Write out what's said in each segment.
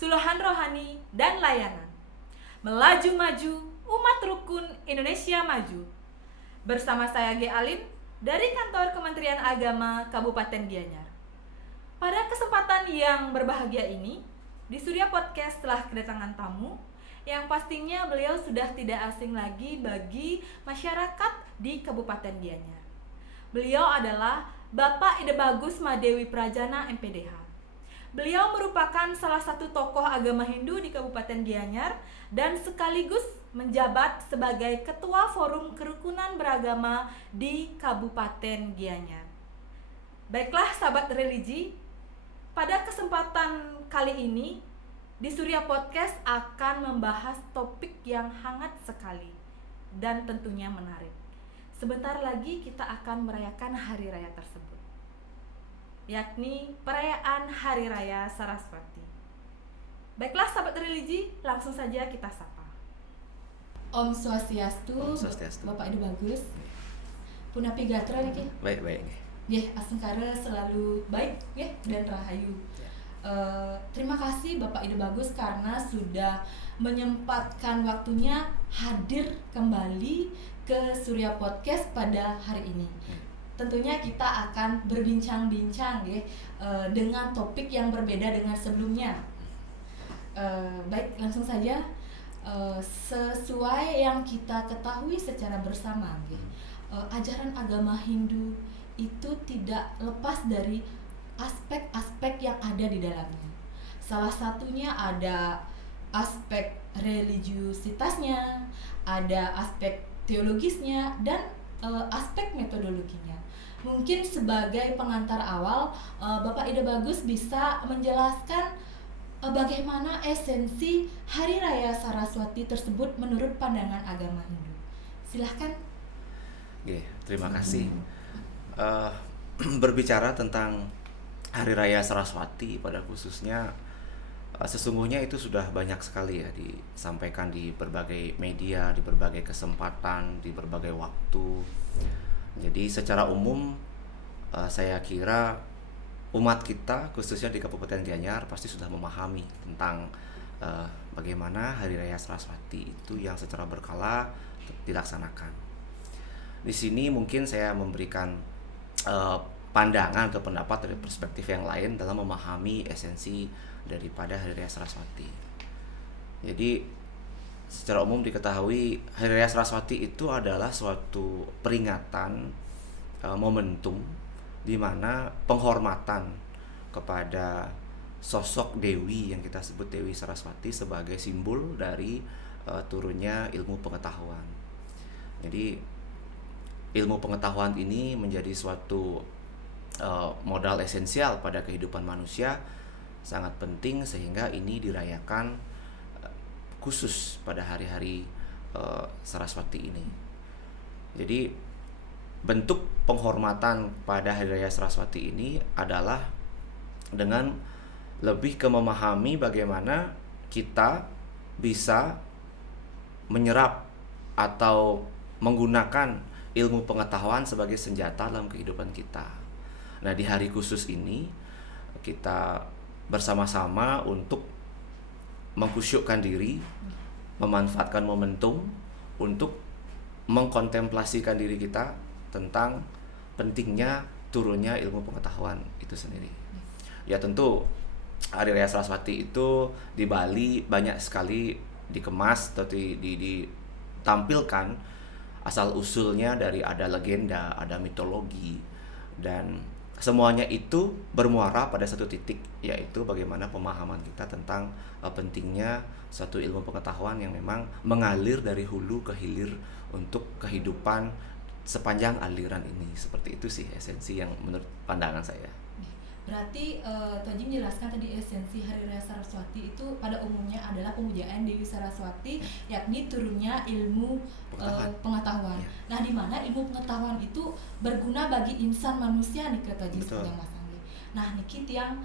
suluhan rohani, dan layanan. Melaju maju, umat rukun Indonesia maju. Bersama saya G. Alim dari Kantor Kementerian Agama Kabupaten Gianyar. Pada kesempatan yang berbahagia ini, di Surya Podcast telah kedatangan tamu yang pastinya beliau sudah tidak asing lagi bagi masyarakat di Kabupaten Gianyar. Beliau adalah Bapak Ide Bagus Madewi Prajana MPDH. Beliau merupakan salah satu tokoh agama Hindu di Kabupaten Gianyar dan sekaligus menjabat sebagai Ketua Forum Kerukunan Beragama di Kabupaten Gianyar. Baiklah sahabat religi, pada kesempatan kali ini di Surya Podcast akan membahas topik yang hangat sekali dan tentunya menarik. Sebentar lagi kita akan merayakan hari raya tersebut, yakni perayaan Hari Raya Saraswati. Baiklah sahabat religi, langsung saja kita sapa. Om Swastiastu, Bapak Ide Bagus. Punapi gatra nih, Baik. Nggih, asengkara selalu baik nggih dan rahayu. Terima kasih Bapak Ide Bagus karena sudah menyempatkan waktunya hadir kembali ke Surya Podcast pada hari ini. Tentunya kita akan berbincang-bincang dengan topik yang berbeda dengan sebelumnya. Baik, langsung saja. Sesuai yang kita ketahui secara bersama, ajaran agama Hindu itu tidak lepas dari aspek-aspek yang ada di dalamnya. Salah satunya ada aspek religiusitasnya, ada aspek teologisnya, dan aspek metodologinya. Mungkin sebagai pengantar awal, Bapak Ide Bagus bisa menjelaskan bagaimana esensi Hari Raya Saraswati tersebut menurut pandangan agama Hindu. Silahkan. Terima kasih. Berbicara tentang Hari Raya Saraswati pada khususnya, sesungguhnya itu sudah banyak sekali ya disampaikan di berbagai media, di berbagai kesempatan, di berbagai waktu. Jadi secara umum saya kira umat kita khususnya di Kabupaten Gianyar pasti sudah memahami tentang bagaimana Hari Raya Saraswati itu yang secara berkala dilaksanakan. Di sini mungkin saya memberikan pandangan atau pendapat dari perspektif yang lain dalam memahami esensi daripada Hari Raya Saraswati. Jadi secara umum diketahui Hari Raya Saraswati itu adalah suatu peringatan momentum di mana penghormatan kepada sosok Dewi yang kita sebut Dewi Saraswati sebagai simbol dari turunnya ilmu pengetahuan. Jadi ilmu pengetahuan ini menjadi suatu modal esensial pada kehidupan manusia, sangat penting sehingga ini dirayakan khusus pada hari-hari Saraswati ini. Jadi bentuk penghormatan pada Hari Raya Saraswati ini adalah dengan lebih ke memahami bagaimana kita bisa menyerap atau menggunakan ilmu pengetahuan sebagai senjata dalam kehidupan kita. Nah, di hari khusus ini kita bersama-sama untuk mengkhusyukkan diri, memanfaatkan momentum untuk mengkontemplasikan diri kita tentang pentingnya turunnya ilmu pengetahuan itu sendiri. Ya tentu Hari Raya Saraswati itu di Bali banyak sekali dikemas atau ditampilkan asal usulnya dari ada legenda, ada mitologi, dan semuanya itu bermuara pada satu titik, yaitu bagaimana pemahaman kita tentang pentingnya satu ilmu pengetahuan yang memang mengalir dari hulu ke hilir untuk kehidupan sepanjang aliran ini. Seperti itu sih esensi yang menurut pandangan saya. Berarti Toji menjelaskan tadi esensi Hari Raya Saraswati itu pada umumnya adalah pemujaan Dewi Saraswati, yakni turunnya ilmu pengetahuan. Ya. Nah, di mana ilmu pengetahuan itu berguna bagi insan manusia nih kata Toji sepanjang Mas Anggi. Nah, niki yang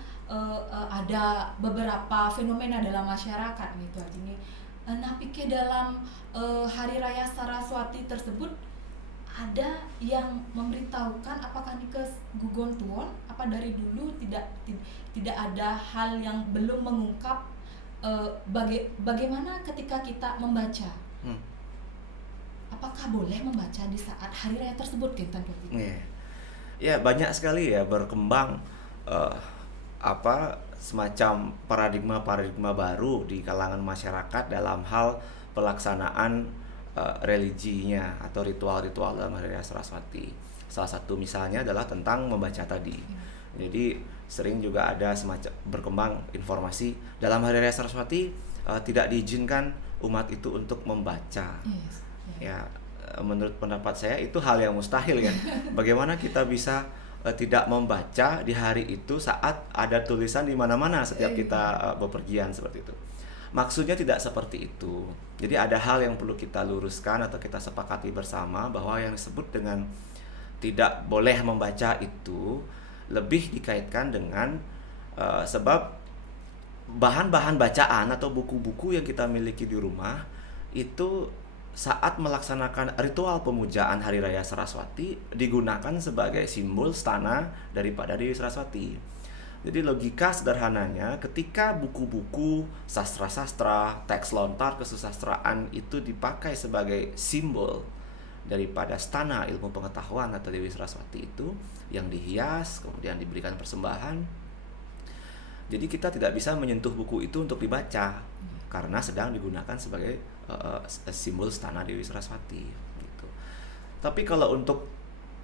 ada beberapa fenomena dalam masyarakat gitu aja nih. Nah, pikir dalam Hari Raya Saraswati tersebut ada yang memberitahukan apakah ini ke gugon tuon, apa dari dulu tidak ada hal yang belum mengungkap bagaimana ketika kita membaca? Hmm. Apakah boleh membaca di saat hari raya tersebut, Kintan Tuaji? Iya. Ya banyak sekali ya berkembang eh, semacam paradigma baru di kalangan masyarakat dalam hal pelaksanaan religinya atau ritual-ritual dalam Hari Raya Saraswati. Salah satu misalnya adalah tentang membaca tadi. Jadi sering juga ada semacam berkembang informasi dalam Hari Raya Saraswati tidak diizinkan umat itu untuk membaca. Yes. Ya, menurut pendapat saya itu hal yang mustahil kan. Bagaimana kita bisa tidak membaca di hari itu saat ada tulisan di mana-mana setiap kita bepergian seperti itu. Maksudnya tidak seperti itu. Jadi ada hal yang perlu kita luruskan atau kita sepakati bersama, bahwa yang disebut dengan tidak boleh membaca itu lebih dikaitkan dengan sebab bahan-bahan bacaan atau buku-buku yang kita miliki di rumah itu saat melaksanakan ritual pemujaan Hari Raya Saraswati digunakan sebagai simbol stana daripada Dewi Saraswati. Jadi logika sederhananya, ketika buku-buku sastra-sastra, teks lontar kesusastraan itu dipakai sebagai simbol daripada stana ilmu pengetahuan atau Dewi Saraswati itu yang dihias kemudian diberikan persembahan, jadi kita tidak bisa menyentuh buku itu untuk dibaca karena sedang digunakan sebagai simbol stana Dewi Saraswati gitu. Tapi kalau untuk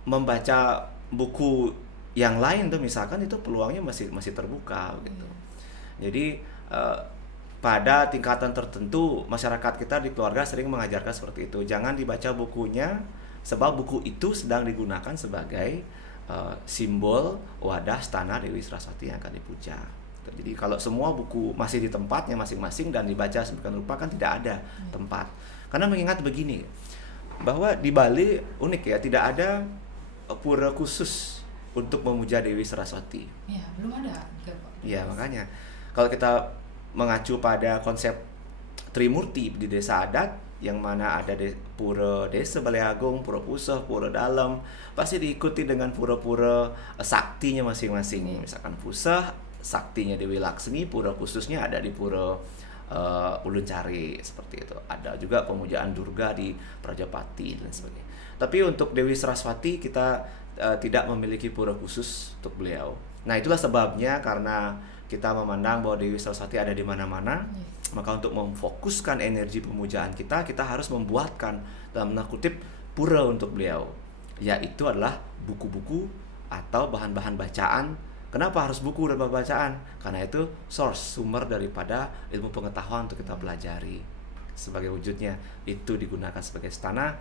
membaca buku yang lain tuh misalkan, itu peluangnya masih terbuka gitu. Jadi pada tingkatan tertentu masyarakat kita di keluarga sering mengajarkan seperti itu. Jangan dibaca bukunya sebab buku itu sedang digunakan sebagai simbol wadah stana Dewi Saraswati yang akan dipuja. Jadi kalau semua buku masih di tempatnya masing-masing dan dibaca sedemikian rupa, kan tidak ada tempat. Karena mengingat begini, bahwa di Bali unik ya, tidak ada pura khusus untuk memuja Dewi Saraswati. Ya, belum ada. Ya, makanya kalau kita mengacu pada konsep Trimurti di desa adat, yang mana ada pura desa Balai Agung, pura Puseh, pura Dalam, pasti diikuti dengan pura-pura saktinya masing-masing. Misalkan Puseh saktinya Dewi Laksmi, pura khususnya ada di pura Ulun Cari seperti itu. Ada juga pemujaan Durga di Prajapati dan sebagainya. Tapi untuk Dewi Saraswati kita tidak memiliki pura khusus untuk beliau. Nah, itulah sebabnya karena kita memandang bahwa Dewi Saraswati ada di mana-mana, maka untuk memfokuskan energi pemujaan kita harus membuatkan dalam tanda kutip pura untuk beliau. Yaitu adalah buku-buku atau bahan-bahan bacaan. Kenapa harus buku dan bacaan? Karena itu source, sumber daripada ilmu pengetahuan untuk kita pelajari. Sebagai wujudnya itu digunakan sebagai stana,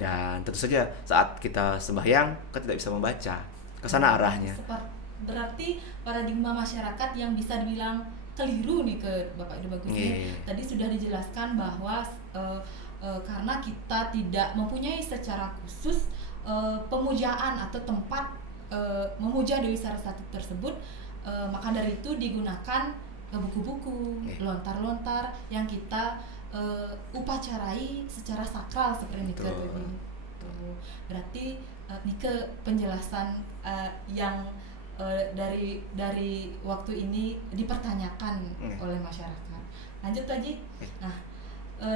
dan tentu saja saat kita sembahyang kita tidak bisa membaca. Ke sana arahnya. Berarti paradigma masyarakat yang bisa dibilang keliru nih ke Bapak Ide Bagus ini. Tadi sudah dijelaskan bahwa karena kita tidak mempunyai secara khusus pemujaan atau tempat memuja Dewi Saraswati tersebut, maka dari itu digunakan buku-buku, lontar-lontar yang kita upacarai secara sakral seperti Nike tadi. Berarti Nike penjelasan yang dari waktu ini dipertanyakan oleh masyarakat. Lanjut Haji. Nah,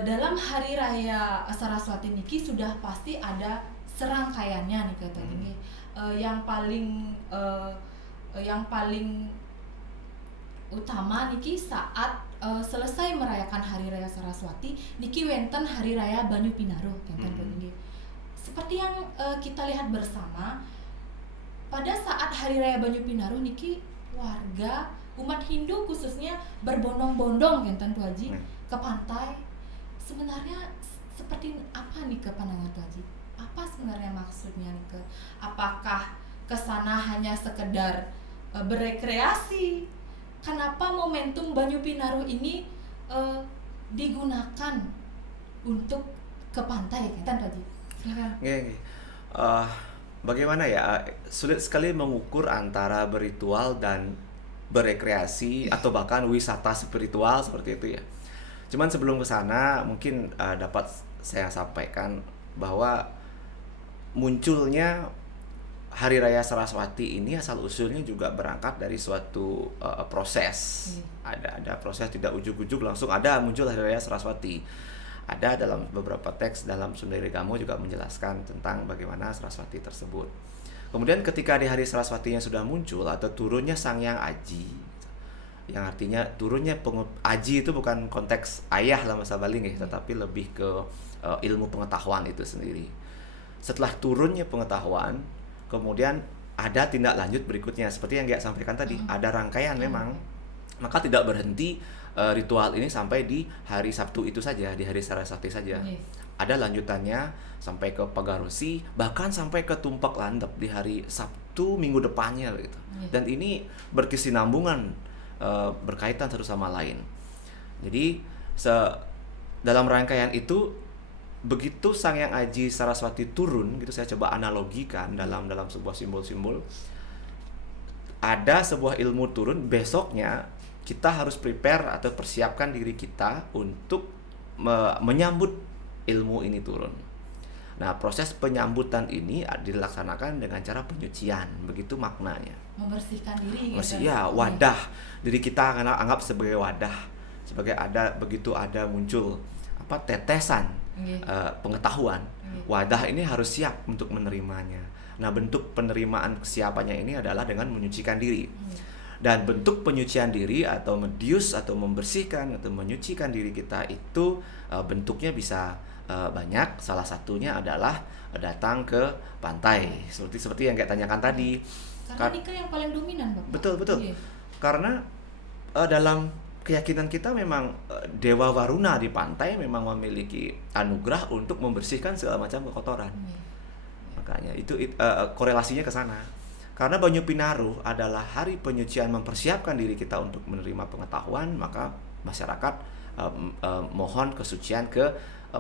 dalam Hari Raya Saraswati niki sudah pasti ada serangkaiannya nih kata ini. Yang paling utama niki saat selesai merayakan Hari Raya Saraswati niki wenten Hari Raya Banyu Pinaruh seperti yang kita lihat bersama pada saat Hari Raya Banyu Pinaruh niki warga umat Hindu khususnya berbondong-bondong enten Tu Haji ke pantai. Sebenarnya seperti apa nih ke pandangan Tu Haji? Apa sebenarnya maksudnya nih apakah kesana hanya sekedar berekreasi? Kenapa momentum Banyu Pinaruh ini digunakan untuk ke pantai kan tadi? Bagaimana ya, sulit sekali mengukur antara berritual dan berekreasi atau bahkan wisata spiritual seperti itu ya. Cuman sebelum ke sana mungkin dapat saya sampaikan bahwa munculnya Hari Raya Saraswati ini asal usulnya juga berangkat dari suatu proses. Ada proses, tidak ujug-ujug langsung ada muncul Hari Raya Saraswati. Ada dalam beberapa teks dalam Sundaregamo juga menjelaskan tentang bagaimana Saraswati tersebut. Kemudian ketika di hari Saraswatinya sudah muncul atau turunnya Sang Hyang Aji, yang artinya turunnya Aji itu bukan konteks ayah dalam bahasa Bali ya, tetapi lebih ke ilmu pengetahuan itu sendiri. Setelah turunnya pengetahuan, kemudian ada tindak lanjut berikutnya seperti yang Gia sampaikan tadi, ada rangkaian memang. Maka tidak berhenti ritual ini sampai di hari Sabtu itu saja, di hari Saraswati saja. Ada lanjutannya sampai ke Pagarosi, bahkan sampai ke Tumpak Landep di hari Sabtu minggu depannya gitu. Dan ini berkesinambungan, berkaitan satu sama lain. Jadi dalam rangkaian itu, begitu Sang Hyang Aji Saraswati turun, gitu saya coba analogikan dalam sebuah simbol-simbol. Ada sebuah ilmu turun, besoknya kita harus prepare atau persiapkan diri kita untuk menyambut ilmu ini turun. Nah, proses penyambutan ini dilaksanakan dengan cara penyucian, begitu maknanya. Membersihkan diri gitu. Ya, wadah. Diri kita anggap sebagai wadah, sebagai begitu ada muncul tetesan pengetahuan. Wadah ini harus siap untuk menerimanya. Nah, bentuk penerimaan kesiapannya ini adalah dengan menyucikan diri. Dan bentuk penyucian diri atau medius atau membersihkan atau menyucikan diri kita itu bentuknya bisa banyak. Salah satunya adalah datang ke pantai, seperti yang kayak tanyakan tadi. Karena nikah yang paling dominan, Bapak. Betul. Karena dalam keyakinan kita memang Dewa Waruna di pantai memang memiliki anugerah untuk membersihkan segala macam kekotoran. Makanya itu korelasinya ke sana. Karena Banyu Pinaruh adalah hari penyucian, mempersiapkan diri kita untuk menerima pengetahuan, maka masyarakat mohon kesucian ke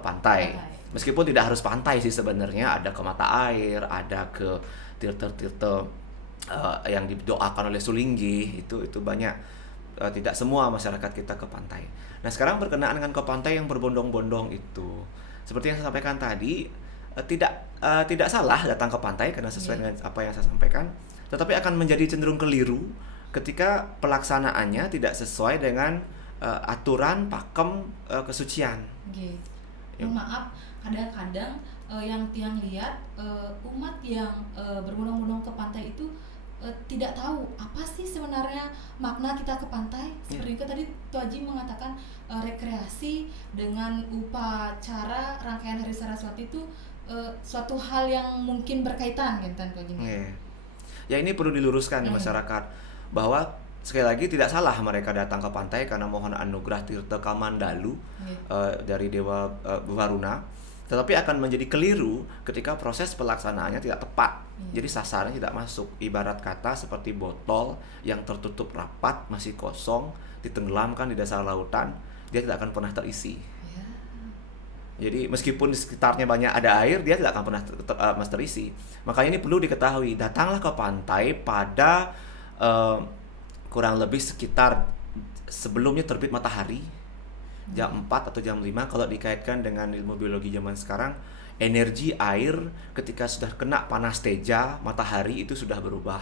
pantai. Meskipun tidak harus pantai sih sebenarnya, ada ke mata air, ada ke tirta-tirta yang didoakan oleh Sulinggi, itu banyak. Tidak semua masyarakat kita ke pantai. Nah, sekarang berkenaan dengan ke pantai yang berbondong-bondong itu, seperti yang saya sampaikan tadi, tidak salah datang ke pantai karena sesuai dengan apa yang saya sampaikan, tetapi akan menjadi cenderung keliru ketika pelaksanaannya tidak sesuai dengan aturan pakem kesucian. Maaf, kadang-kadang yang tiang lihat umat yang berbondong-bondong ke pantai itu tidak tahu apa sih sebenarnya makna kita ke pantai. Seperti itu tadi Tuh Haji mengatakan rekreasi dengan upacara rangkaian Hari Saraswati itu suatu hal yang mungkin berkaitan gitu kan Tuh Haji. Ya, ini perlu diluruskan di masyarakat bahwa sekali lagi tidak salah mereka datang ke pantai karena mohon anugerah Tirta Kamandalu dari Dewa Waruna. Tetapi akan menjadi keliru ketika proses pelaksanaannya tidak tepat. Jadi sasarannya tidak masuk. Ibarat kata seperti botol yang tertutup rapat, masih kosong, ditenggelamkan di dasar lautan, dia tidak akan pernah terisi. Jadi meskipun di sekitarnya banyak ada air, dia tidak akan pernah terisi. Makanya ini perlu diketahui. Datanglah ke pantai pada kurang lebih sekitar sebelumnya terbit matahari, jam 4 atau jam 5. Kalau dikaitkan dengan ilmu biologi zaman sekarang, energi air ketika sudah kena panas teja matahari itu sudah berubah.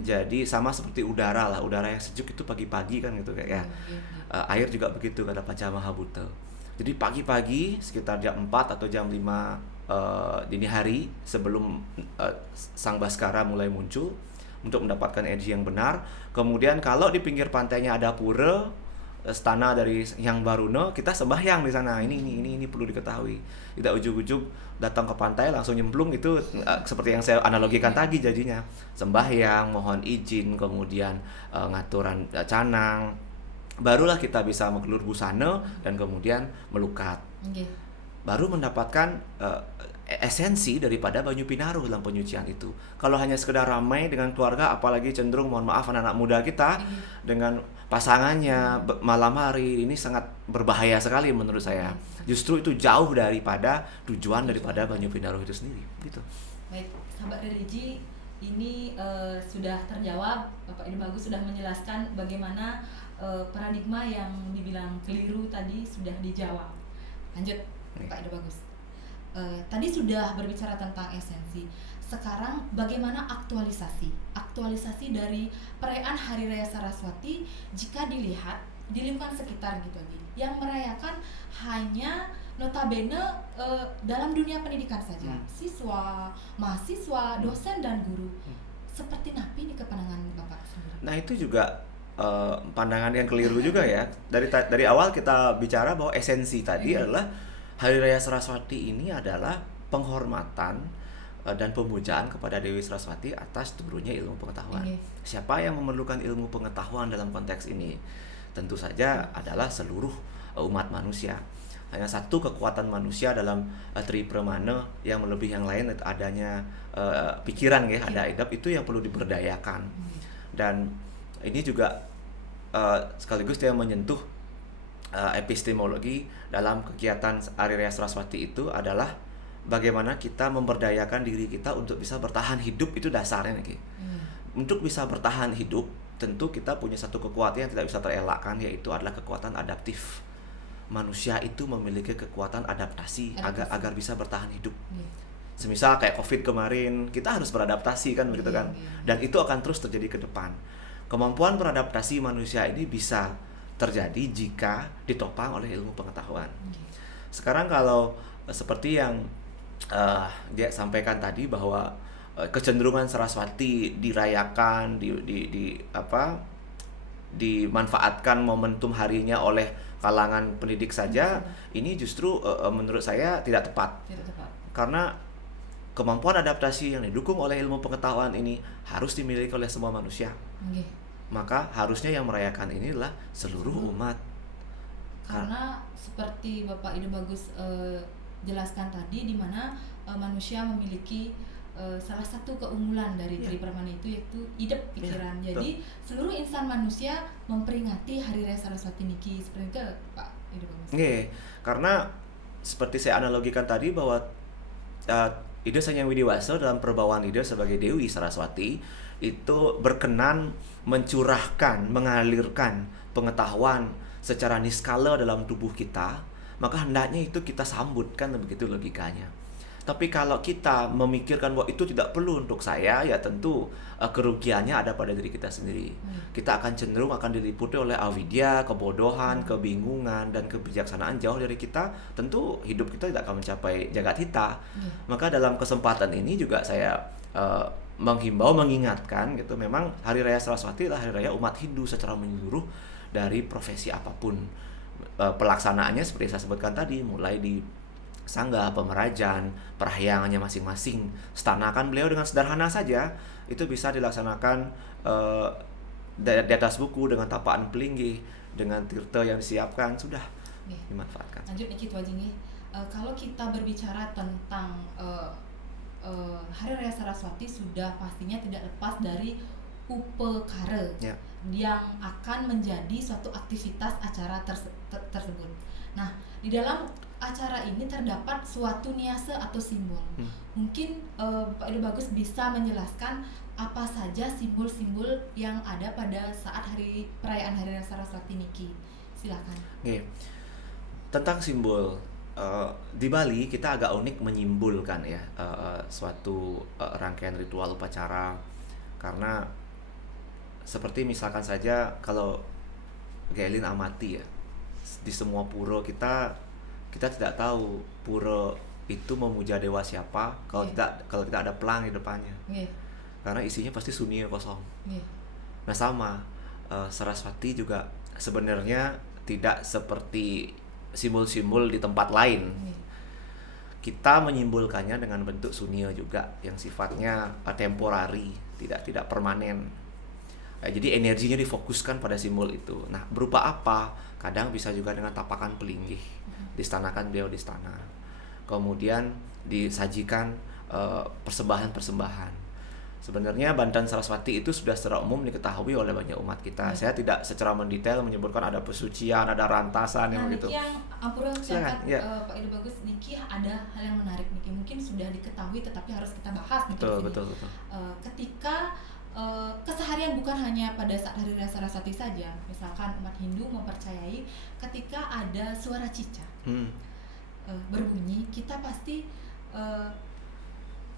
Jadi sama seperti udara yang sejuk itu pagi-pagi kan gitu kayak air juga begitu kata Pacamahabutta. Jadi pagi-pagi sekitar jam 4 atau jam 5 dini hari sebelum Sang Baskara mulai muncul untuk mendapatkan energi yang benar. Kemudian kalau di pinggir pantainya ada pura, stana dari Hyang Baruna, kita sembahyang di sana. Ini perlu diketahui. Tidak ujug-ujug datang ke pantai langsung nyemplung, itu seperti yang saya analogikan tadi jadinya. Sembahyang, mohon izin, kemudian ngaturan canang. Barulah kita bisa menggelur busana dan kemudian melukat. Baru mendapatkan esensi daripada Banyu Pinaruh dalam penyucian itu. Kalau hanya sekedar ramai dengan keluarga, apalagi cenderung mohon maaf anak-anak muda kita dengan pasangannya malam hari, ini sangat berbahaya sekali menurut saya. Justru itu jauh daripada tujuan daripada Banyu Pinaruh itu sendiri. Gitu. Baik, sahabat religi, ini sudah terjawab. Bapak Ide Bagus sudah menjelaskan bagaimana paradigma yang dibilang keliru tadi sudah dijawab. Lanjut, Pak Ide Bagus. Tadi sudah berbicara tentang esensi. sekarang bagaimana aktualisasi dari perayaan Hari Raya Saraswati jika dilihat di lingkungan sekitar gitu Gi, yang merayakan hanya notabene dalam dunia pendidikan saja, siswa, mahasiswa, dosen dan guru. Seperti napi nih kepandangan Bapak sendiri? Nah itu juga pandangan yang keliru juga ya. Dari awal kita bicara bahwa esensi tadi adalah Hari Raya Saraswati ini adalah penghormatan dan pemujaan kepada Dewi Saraswati atas turunnya ilmu pengetahuan. Siapa yang memerlukan ilmu pengetahuan dalam konteks ini? Tentu saja adalah seluruh umat manusia. Hanya satu kekuatan manusia dalam Tribrahmana yang melebihi yang lain, adanya pikiran ya, ada idap, itu yang perlu diberdayakan. Dan ini juga sekaligus dia menyentuh epistemologi dalam kegiatan Hari Raya Saraswati itu adalah bagaimana kita memberdayakan diri kita untuk bisa bertahan hidup. Itu dasarnya nih. Untuk bisa bertahan hidup tentu kita punya satu kekuatan yang tidak bisa terelakkan, yaitu adalah kekuatan adaptif. Manusia itu memiliki kekuatan adaptasi. agar bisa bertahan hidup. Semisal kayak COVID kemarin, kita harus beradaptasi kan begitu kan. Dan itu akan terus terjadi ke depan. Kemampuan beradaptasi manusia ini bisa terjadi jika ditopang oleh ilmu pengetahuan. Sekarang kalau seperti yang dia sampaikan tadi bahwa kecenderungan Saraswati dirayakan, dimanfaatkan momentum harinya oleh kalangan pendidik saja, ini justru menurut saya tidak tepat. Karena kemampuan adaptasi yang didukung oleh ilmu pengetahuan ini harus dimiliki oleh semua manusia. Maka harusnya yang merayakan ini adalah seluruh umat. Karena seperti Bapak Ide Bagus jelaskan tadi, di mana manusia memiliki salah satu keunggulan dari Tribrahmana itu, yaitu idep pikiran. Jadi seluruh insan manusia memperingati Hari Raya Saraswati niki, seperti itu Pak Ide Bagus. Karena seperti saya analogikan tadi bahwa Ida Sanyang Widiwasa dalam perbawaan Ida sebagai Dewi Saraswati itu berkenan mencurahkan, mengalirkan pengetahuan secara niskala dalam tubuh kita, maka hendaknya itu kita sambut, kan begitu logikanya. Tapi kalau kita memikirkan bahwa itu tidak perlu untuk saya, ya tentu kerugiannya ada pada diri kita sendiri. Kita akan cenderung akan diliputi oleh avidya, kebodohan, kebingungan, dan kebijaksanaan jauh dari kita. Tentu hidup kita tidak akan mencapai jagat hita. Maka dalam kesempatan ini juga saya menghimbau, mengingatkan gitu, memang Hari Raya Saraswati adalah hari raya umat Hindu secara menyeluruh dari profesi apapun. Pelaksanaannya seperti saya sebutkan tadi, mulai di sangga, pemerajan, perahyangannya masing-masing. Stanakan beliau dengan sederhana saja, itu bisa dilaksanakan di atas buku dengan tapaan pelinggih, dengan tirta yang disiapkan, sudah dimanfaatkan. Lanjut Niki Twajingi, kalau kita berbicara tentang Hari Raya Saraswati, sudah pastinya tidak lepas dari upekara yang akan menjadi suatu aktivitas acara tersebut. Nah, di dalam acara ini terdapat suatu niase atau simbol. Mungkin Pak Ide Bagus bisa menjelaskan apa saja simbol-simbol yang ada pada saat perayaan Hari Raya Saraswati niki. Silakan. Tentang simbol, di Bali kita agak unik menyimpulkan ya suatu rangkaian ritual upacara, karena seperti misalkan saja kalau Gaelin amati ya, di semua pura kita tidak tahu pura itu memuja dewa siapa kalau tidak ada pelang di depannya. Karena isinya pasti sunyi kosong. Nah sama Saraswati juga sebenarnya tidak seperti simbol-simbol di tempat lain. Kita menyimbolkannya dengan bentuk sunia juga yang sifatnya temporari, tidak permanen. Jadi energinya difokuskan pada simbol itu. Nah, berupa apa? Kadang bisa juga dengan tapakan pelinggih. Distanakan beliau di istana. Kemudian disajikan persembahan-persembahan. Sebenarnya Bantan Saraswati itu sudah secara umum diketahui oleh banyak umat kita. Saya tidak secara mendetail menyebutkan ada pesucian, ada rantasan yang begitu. Niki yang ampura Pak Ide Bagus, Niki ada hal yang menarik Niki, mungkin sudah diketahui tetapi harus kita bahas Niki. Betul. Ketika keseharian bukan hanya pada saat Hari Raya Saraswati saja, misalkan umat Hindu mempercayai ketika ada suara cicak berbunyi, kita pasti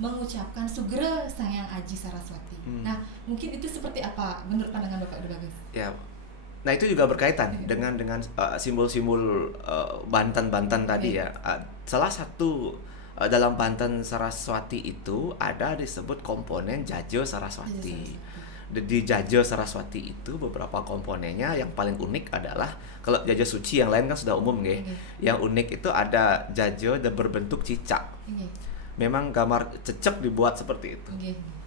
mengucapkan Sugeng Sayang Aji Saraswati. Nah, mungkin itu seperti apa menurut pandangan Bapak Ida Bagus? Ya, nah itu juga berkaitan dengan simbol-simbol Banten tadi ya. Salah satu dalam Banten Saraswati itu ada disebut komponen Jajo Saraswati. Di Jajo Saraswati itu beberapa komponennya yang paling unik adalah kalau Jajo Suci yang lain kan sudah umum nggih. Yang unik itu ada Jajo dan berbentuk cicak. Memang gambar cecek dibuat seperti itu.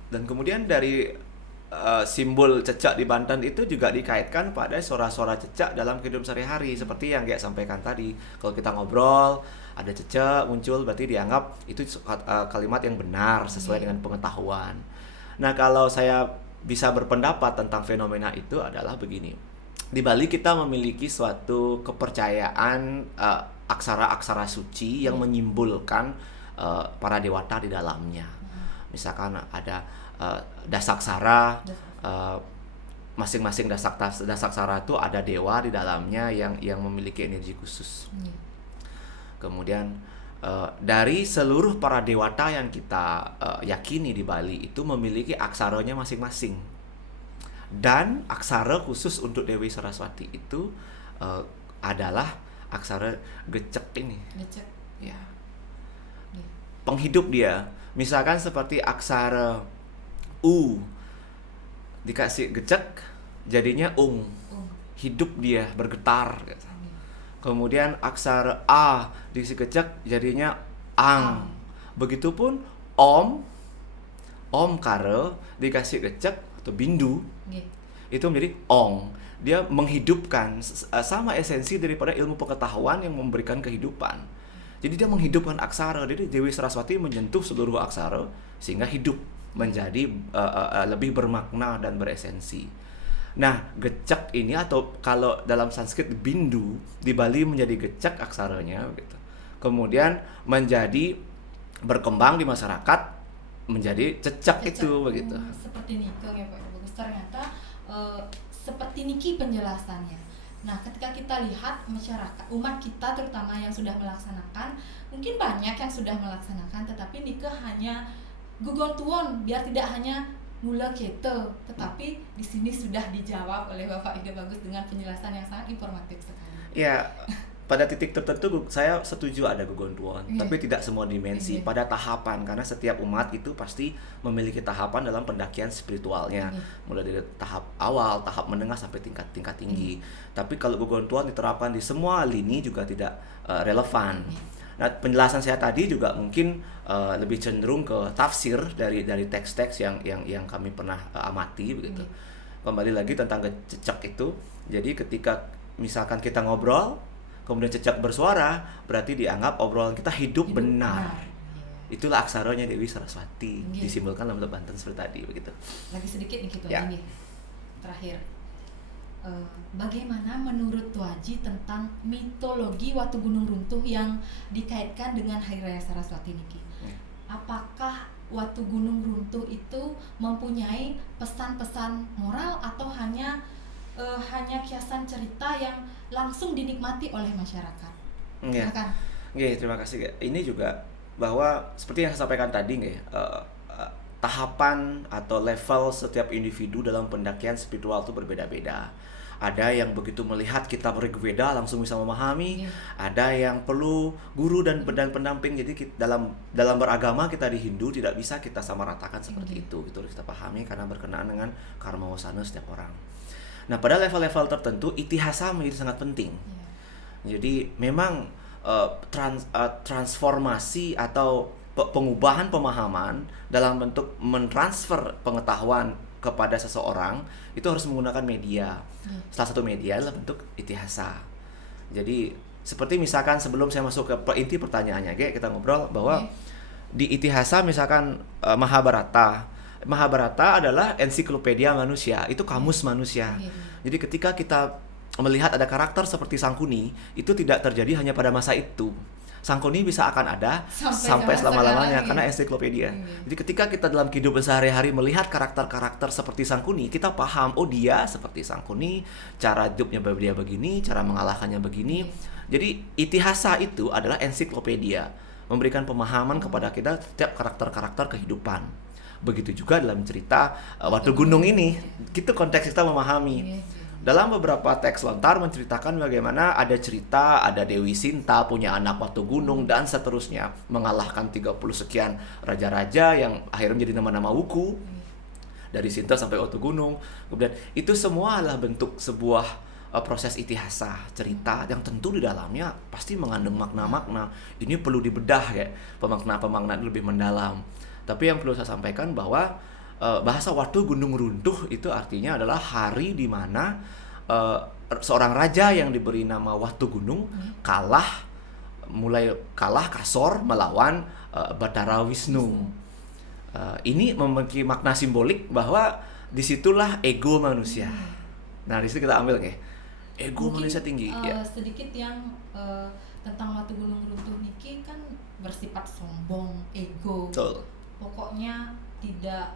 Dan kemudian dari simbol cecak di Banten itu juga dikaitkan pada suara-suara cecak dalam kehidupan sehari-hari seperti yang Gek sampaikan tadi. Kalau kita ngobrol ada cecak muncul berarti dianggap itu kalimat yang benar sesuai dengan pengetahuan. Nah, kalau saya bisa berpendapat tentang fenomena itu adalah begini. Di Bali kita memiliki suatu kepercayaan aksara-aksara suci yang menyimbolkan para dewata di dalamnya. Misalkan ada dasaksara, masing-masing dasaksara itu ada dewa di dalamnya yang memiliki energi khusus. Kemudian dari seluruh para dewata yang kita yakini di Bali itu memiliki aksaranya masing-masing. Dan aksara khusus untuk Dewi Saraswati itu adalah aksara gecek ini. Gecek. Ya. Penghidup dia. Misalkan seperti aksara U dikasih gecek jadinya ung. Hidup dia bergetar. Kemudian aksara A dikasih gecek jadinya ang. Begitupun om kare dikasih gecek atau bindu itu menjadi ong. Dia menghidupkan sama esensi daripada ilmu pengetahuan yang memberikan kehidupan. Jadi dia menghidupkan aksara. Jadi Dewi Saraswati menyentuh seluruh aksara sehingga hidup menjadi lebih bermakna dan beresensi. Nah, gecek ini atau kalau dalam Sanskrit bindu di Bali menjadi gecek aksaranya gitu. Kemudian menjadi berkembang di masyarakat menjadi cecek itu begitu. Seperti niki ya Pak Bagus. Ternyata seperti niki penjelasannya. Nah, ketika kita lihat masyarakat, umat kita terutama yang sudah melaksanakan, mungkin banyak yang sudah melaksanakan, tetapi niki hanya gugon tuon biar tidak hanya mula kita, tetapi di sini sudah dijawab oleh Bapak Ida Bagus dengan penjelasan yang sangat informatif sekali. Ya, pada titik tertentu saya setuju ada gugon tuon, tapi tidak semua dimensi pada tahapan karena setiap umat itu pasti memiliki tahapan dalam pendakian spiritualnya, mulai dari tahap awal, tahap menengah sampai tingkat tinggi. Tapi kalau gugon tuon diterapkan di semua lini juga tidak relevan. Nah, penjelasan saya tadi juga mungkin lebih cenderung ke tafsir dari teks-teks yang kami pernah amati begitu. Kembali lagi tentang cecek itu. Jadi ketika misalkan kita ngobrol, kemudian cecek bersuara, berarti dianggap obrolan kita hidup benar. Itulah aksaranya Dewi Saraswati, disimbolkan dalam Banten seperti tadi begitu. Lagi sedikit nih gitu lagi. Terakhir. Bagaimana menurut Tuaji tentang mitologi Watu Gunung Runtuh yang dikaitkan dengan Hari Raya Saraswati niki? Apakah Watu Gunung Runtuh itu mempunyai pesan-pesan moral atau hanya kiasan cerita yang langsung dinikmati oleh masyarakat? Silakan. Terima kasih. Ini juga bahwa seperti yang saya sampaikan tadi tahapan atau level setiap individu dalam pendakian spiritual itu berbeda-beda. Ada yang begitu melihat kitab Rigveda langsung bisa memahami, ada yang perlu guru dan pendamping. Jadi dalam beragama kita di Hindu tidak bisa kita samaratakan seperti itu. Itu harus kita pahami karena berkenaan dengan karma wasana setiap orang. Nah, pada level-level tertentu itihasa menjadi sangat penting. Jadi memang transformasi atau pengubahan pemahaman dalam bentuk mentransfer pengetahuan kepada seseorang itu harus menggunakan media. Salah satu media adalah bentuk itihasa. Jadi seperti misalkan sebelum saya masuk ke inti pertanyaannya, kita ngobrol bahwa di itihasa misalkan Mahabharata adalah ensiklopedia manusia, itu kamus manusia. Jadi ketika kita melihat ada karakter seperti Sangkuni, itu tidak terjadi hanya pada masa itu. Sangkuni bisa akan ada sampai selama-lamanya karena ensiklopedia. Jadi ketika kita dalam kehidupan sehari-hari melihat karakter-karakter seperti Sangkuni, kita paham, oh dia seperti Sangkuni, cara hidupnya dia begini, cara mengalahkannya begini. Jadi itihasa itu adalah ensiklopedia. memberikan pemahaman kepada kita setiap karakter-karakter kehidupan. Begitu juga dalam cerita Watu Gunung ini, gitu konteks kita memahami. Iya sih. Dalam beberapa teks lontar menceritakan bagaimana ada cerita, ada Dewi Sinta punya anak Watu Gunung dan seterusnya, mengalahkan 30 sekian raja-raja yang akhirnya menjadi nama-nama wuku. Dari Sinta sampai Watu Gunung. Kemudian itu semua adalah bentuk sebuah proses itihasa, cerita yang tentu di dalamnya pasti mengandung makna-makna. Ini perlu dibedah ya, pemakna-pemakna lebih mendalam. Tapi yang perlu saya sampaikan bahwa bahasa Watu Gunung Runtuh itu artinya adalah hari di mana seorang raja yang diberi nama Watu Gunung mulai kalah kasor melawan Batara Wisnu. Ini memiliki makna simbolik bahwa disitulah ego manusia. Nah, di situ kita ambil kayak ego Mungkin, manusia tinggi. Ya. sedikit yang tentang Watu Gunung Runtuh niki kan bersifat sombong, ego. Betul. Pokoknya tidak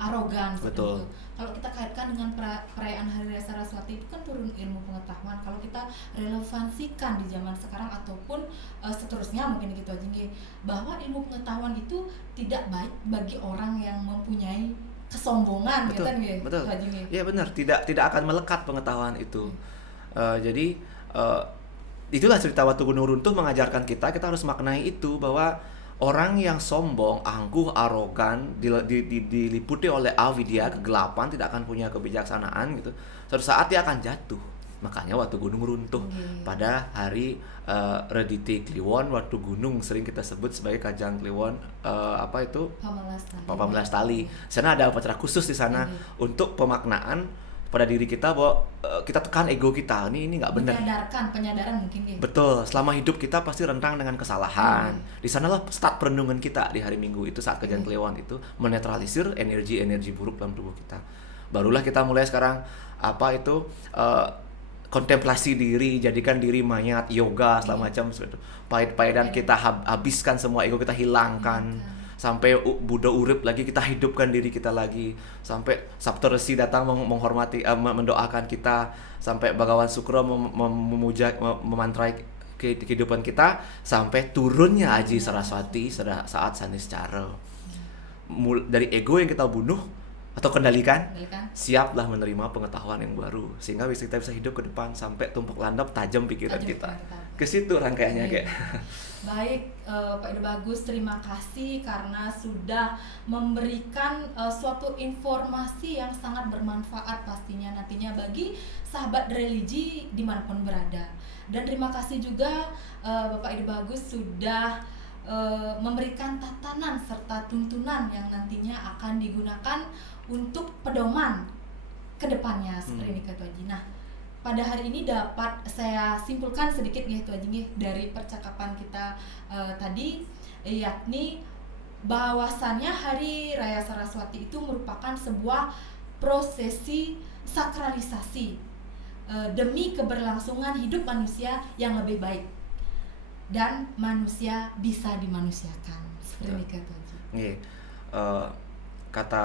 arogan seperti Betul. itu. Kalau kita kaitkan dengan perayaan Hari Raya Saraswati itu kan turun ilmu pengetahuan. Kalau kita relevansikan di zaman sekarang ataupun seterusnya mungkin gitu aja nggih, bahwa ilmu pengetahuan itu tidak baik bagi orang yang mempunyai kesombongan gitu Betul, kan nggih. betul. Gitu aja nggih. Ya benar, tidak akan melekat pengetahuan itu. Jadi itulah cerita Watu Gunung Runtuh mengajarkan kita harus maknai itu, bahwa orang yang sombong, angkuh, arogan, diliputi oleh avidya, kegelapan, tidak akan punya kebijaksanaan gitu. Suatu saat dia akan jatuh. Makanya Watu Gunung Runtuh pada hari Rediti Kliwon, Watu Gunung sering kita sebut sebagai Kajang Kliwon Pamelas Tali. Sana ada upacara khusus di sana untuk pemaknaan pada diri kita bahwa kita tekan ego kita, ini nggak benar. Penyadaran mungkin ya. Betul, selama hidup kita pasti rentang dengan kesalahan. Di sanalah start perenungan kita di hari Minggu itu saat Kajang Kliwon itu menetralisir energi buruk dalam tubuh kita. Barulah kita mulai sekarang kontemplasi diri, jadikan diri mayat, yoga segala macam seperti itu. Pahit-pahitan kita habiskan semua ego kita, hilangkan. Sampai Buddha urip lagi, kita hidupkan diri kita lagi. Sampai Saptarsi datang menghormati, mendoakan kita. Sampai Bhagawan Sukra memuja, memantrai kehidupan kita. Sampai turunnya Aji Saraswati saat Saniscara. Dari ego yang kita bunuh atau kendalikan, siaplah menerima pengetahuan yang baru, sehingga kita bisa hidup ke depan sampai tumpuk landap tajam pikiran kita. Ke situ rangkaiannya kayak. Baik, Pak Ide Bagus, terima kasih karena sudah memberikan suatu informasi yang sangat bermanfaat pastinya nantinya bagi sahabat religi dimanapun berada. Dan terima kasih juga Bapak Ide Bagus sudah memberikan tatanan serta tuntunan yang nantinya akan digunakan untuk pedoman ke depannya seperti ini Kak Haji. Nah, pada hari ini dapat saya simpulkan sedikit gitu aja dari percakapan kita tadi, yakni bahwasannya Hari Raya Saraswati itu merupakan sebuah prosesi sakralisasi demi keberlangsungan hidup manusia yang lebih baik dan manusia bisa dimanusiakan seperti ini Kak Haji. Kata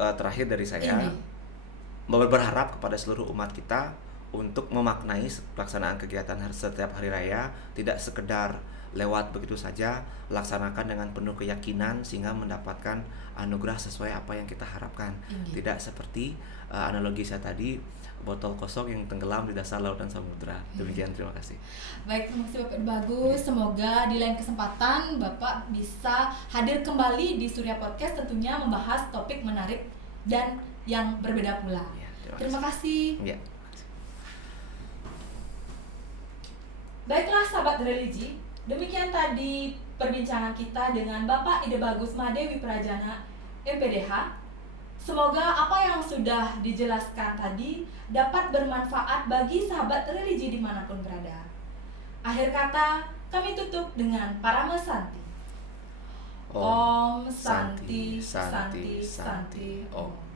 terakhir dari saya, berharap kepada seluruh umat kita untuk memaknai pelaksanaan kegiatan setiap hari raya tidak sekedar lewat begitu saja, laksanakan dengan penuh keyakinan sehingga mendapatkan anugerah sesuai apa yang kita harapkan. Tidak seperti analogi saya tadi, botol kosong yang tenggelam di dasar laut dan samudra. Demikian, terima kasih. Baik, terima kasih Bapak Bagus. Semoga di lain kesempatan Bapak bisa hadir kembali di Surya Podcast, tentunya membahas topik menarik dan yang berbeda pula. Ya, terima kasih. Ya. Baiklah sahabat religi, demikian tadi perbincangan kita dengan Bapak Ide Bagus Madewi Prajana, MPDH. Semoga apa yang sudah dijelaskan tadi dapat bermanfaat bagi sahabat religi dimanapun berada. Akhir kata, kami tutup dengan Parama Santi. Om Santi, Santi, Santi, Om.